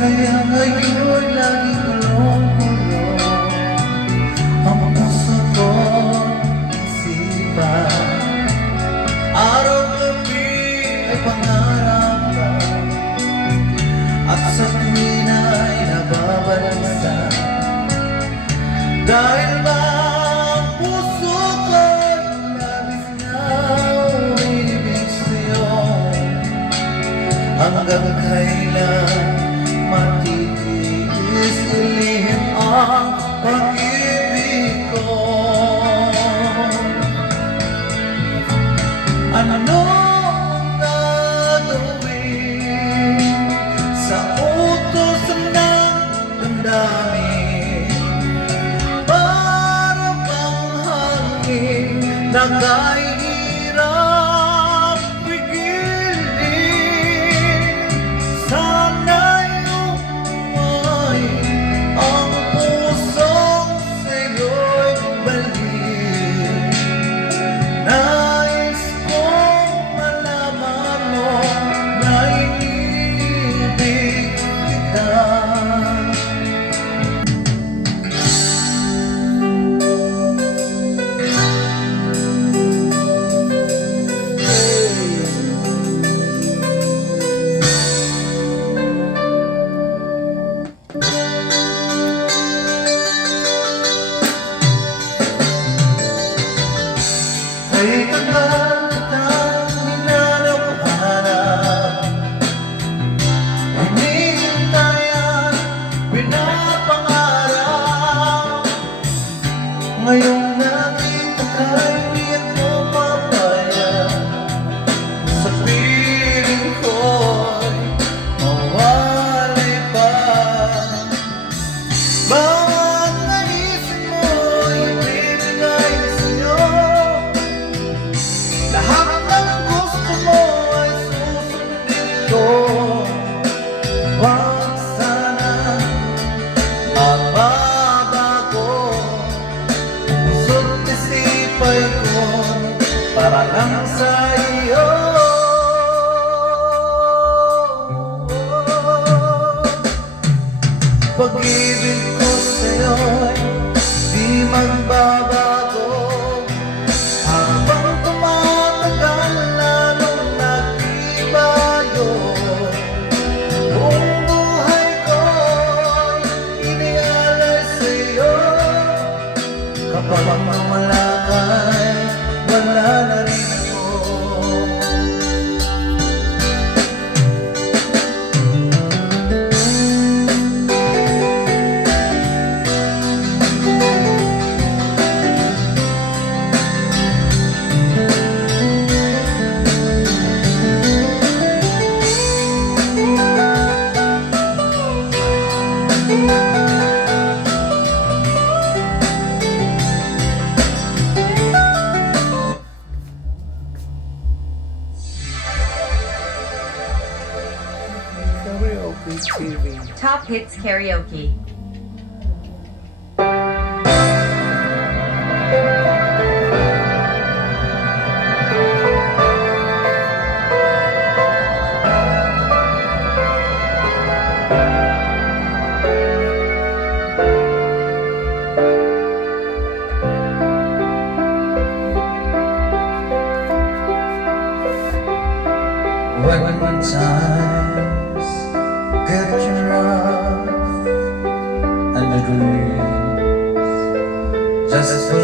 Kaya ngayon lagi kulong-kulong ang puso ko't isipan. Araw-gabi ay pangarap ka, at sa tuwin ay nababalagsan. Dahil ba ang puso ko'y labis na umiibig sa'yo, hanggang kailan matitiis ilihim ang pag-ibig ko. Ano ang gagawin sa utos ng damdamin? Para bang hangin na kahirap pigilin? Sana'y umay ang pusong sa'yo'y balik. Nais kong malaman mo na inibig kita. Ay tagal kitang hinanap-hanap, hinihintay at pinapangarap. Ngayong nakita ka'y di ako papayag, sa piling ko'y mawalay pa. Bawat naisip mo'y ibibigay sa'yo, lahat ng gusto mo ay susundin ko. Huwag sana mababago puso't isipay ko para lang sa iyo. Pag-ibig ko sa'yo'y di magbabago, habang tumatagal lalong nagtibayo. Buong buhay ko'y inialay sa'yo, kapag mawala ka'y wala na rin ako. Karaoke TV. Top Hits Karaoke. When times get rough and it rains just for